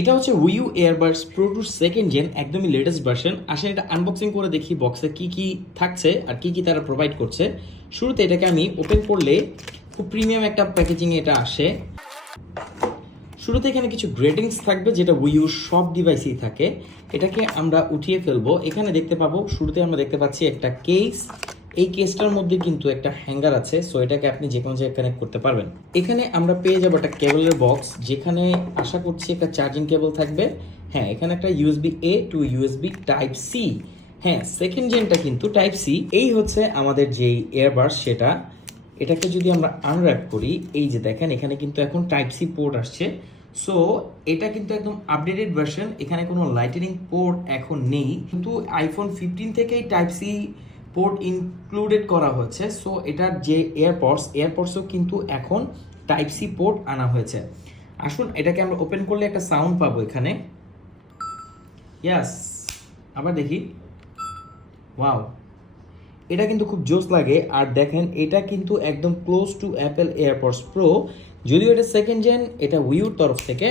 এটা হচ্ছে উইউ earbuds pro 2 second gen, একদমই লেটেস্ট ভার্সন। আসলে এটা আনবক্সিং করে দেখি বক্সে কি কি থাকছে আর কি কি তারা প্রোভাইড করছে। শুরুতে এটাকে আমি ওপেন করলে খুব প্রিমিয়াম একটা প্যাকেজিং এটা আসে। শুরুতে এখানে কিছু গ্রেটিংস থাকবে যেটা উইউ সব ডিভাইসেই থাকে। এটাকে আমরা উঠিয়ে ফেলবো। এখানে দেখতে পাবো, শুরুতে আমরা দেখতে পাচ্ছি একটা কেস। এই কেসটার মধ্যে কিন্তু একটা হ্যাঙ্গার আছে, সো এটাকে আপনি যে কোনো জায়গায় কানেক্ট করতে পারবেন। এখানে আমরা পেয়ে যাবো একটা কেবলের বক্স, যেখানে আশা করছি একটা চার্জিং কেবল থাকবে। হ্যাঁ, এখানে একটা USB A to USB type C. হ্যাঁ, সেকেন্ড জেনটা কিন্তু টাইপ সি। এই হচ্ছে আমাদের যেই এয়ারবাডস সেটা। এটাকে যদি আমরা আনর্যাপ করি, এই যে দেখেন এখানে কিন্তু এখন টাইপ সি পোর্ট আসছে। সো এটা কিন্তু একদম আপডেটেড ভার্সন। এখানে কোনো লাইটেনিং পোর্ট এখন নেই, কিন্তু আইফোন 15 থেকেই টাইপ সি পোর্ট ইনক্লুডেড করা হয়েছে। সো এটার যে এয়ারপডসও কিন্তু এখন টাইপ সি পোর্ট আনা হয়েছে। আসুন এটাকে আমরা ওপেন করলে একটা সাউন্ড পাবো এখানে। ইয়াস, আবার দেখি। ওয়াও, এটা কিন্তু খুব জোস লাগে। আর দেখেন এটা কিন্তু একদম close two Apple AirPods pro, যদিও এটা সেকেন্ড জেন, এটা উইউর তরফ থেকে।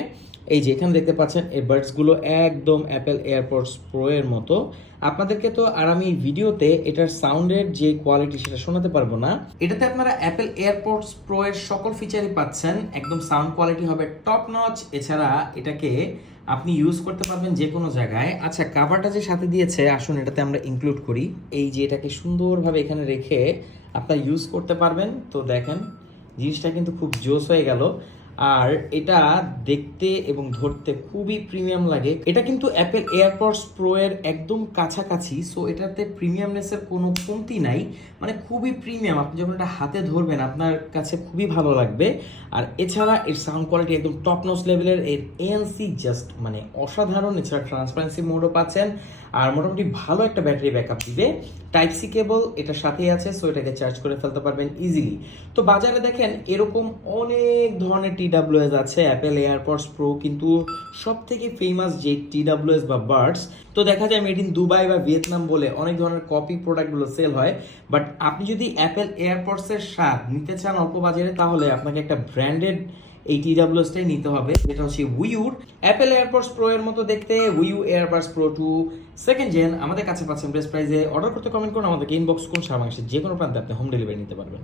এই যে এখানে দেখতে পাচ্ছেন এই বাডসগুলো একদম অ্যাপেল এয়ারপডস প্রো এর মতো। আপনাদেরকে তো আর আমি ভিডিওতে এটার সাউন্ডের যে কোয়ালিটি সেটা শোনাতে পারবো না। এটাতে আপনারা অ্যাপেল এয়ারপডস প্রো এর সকল ফিচারই পাচ্ছেন। একদম সাউন্ড কোয়ালিটি হবে টপ নচ। এছাড়া এটাকে আপনি ইউজ করতে পারবেন যে কোনো জায়গায়। আচ্ছা, কাভারটা যে সাথে দিয়েছে, আসুন এটাতে আমরা ইনক্লুড করি। এই যে এটাকে সুন্দরভাবে এখানে রেখে আপনারা ইউজ করতে পারবেন। তো দেখেন জিনিসটা কিন্তু খুব জোস হয়ে গেল। আর এটা দেখতে এবং ধরতে খুবই প্রিমিয়াম লাগে। এটা কিন্তু অ্যাপেল এয়ারপডস প্রো এর একদম কাছাকাছি। সো এটাতে প্রিমিয়ামনেসের কোনো কমতি নাই, মানে খুবই প্রিমিয়াম। আপনি যখন এটা হাতে ধরবেন আপনার কাছে খুবই ভালো লাগবে। আর এছাড়া এর সাউন্ড কোয়ালিটি একদম টপ নচ লেভেলের। এর এএনসি জাস্ট মানে অসাধারণ। এছাড়া ট্রান্সপারেন্সি মোডও পাচ্ছেন, আর মোটামুটি ভালো একটা ব্যাটারি ব্যাকআপ দিবে। টাইপ সি কেবল এটার সাথেই আছে, সো এটাকে চার্জ করে ফেলতে পারবেন ইজিলি। তো বাজারে দেখেন এরকম অনেক ধরনের TWS আছে। অ্যাপেল এয়ারপডস প্রো কিন্তু সব থেকে ফেমাস যে TWS বা বাডস। তো দেখা যায় মেড ইন দুবাই বা ভিয়েতনাম বলে অনেক ধরনের কপি প্রোডাক্টগুলো সেল হয়। বাট আপনি যদি অ্যাপেল এয়ারপডসের স্বাদ নিতে চান অল্প বাজারে, তাহলে আপনাকে একটা ব্র্যান্ডেড এই TWSটাই নিতে হবে, যেটা হচ্ছে উইউর। অ্যাপেল এয়ারপডস প্রো এর মতো দেখতে উইউ এয়ারবাডস প্রো 2 সেকেন্ড জেন আমাদের কাছে পাচ্ছেন বেস্ট প্রাইসে। অর্ডার করতে কমেন্ট করুন, আমাদেরকে ইনবক্স করুন। সারা বাংলাদেশের যে কোনো প্রান্তে আপনি হোম ডেলিভারি নিতে পারবেন।